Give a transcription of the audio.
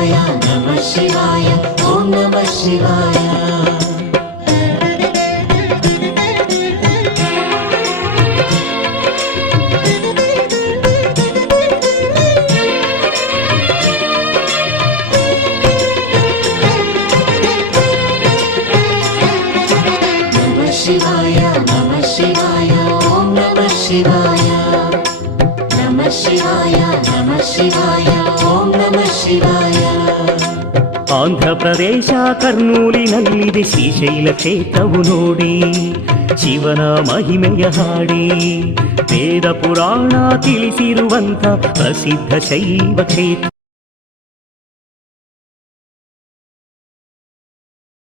ಶಿವಾಯ ನಮಃ ಶಿವಾಯ ಓಂ ನಮಃ ಶಿವಾಯ ಶಿವಾಯ ನಮಃ ಶಿವಾಯ ಓಂ ನಮಃ ಶಿವಾಯ ನಮಃ ಶಿವಾಯ ನಮಃ ಶಿವಾಯ ಓಂ ನಮಃ ಶಿವಾಯ ಆಂಧ್ರ ಪ್ರದೇಶ ಕರ್ನೂಲಿನಲ್ಲಿದೆ ಶ್ರೀಶೈಲ ಕ್ಷೇತ್ರವು ನೋಡಿ ಶಿವನ ಮಹಿಮೆಯ ಹಾಡಿ ವೇದ ಪುರಾಣ ತಿಳಿಸಿರುವಂಥ ಪ್ರಸಿದ್ಧ ಶೈವ ಕ್ಷೇತ್ರ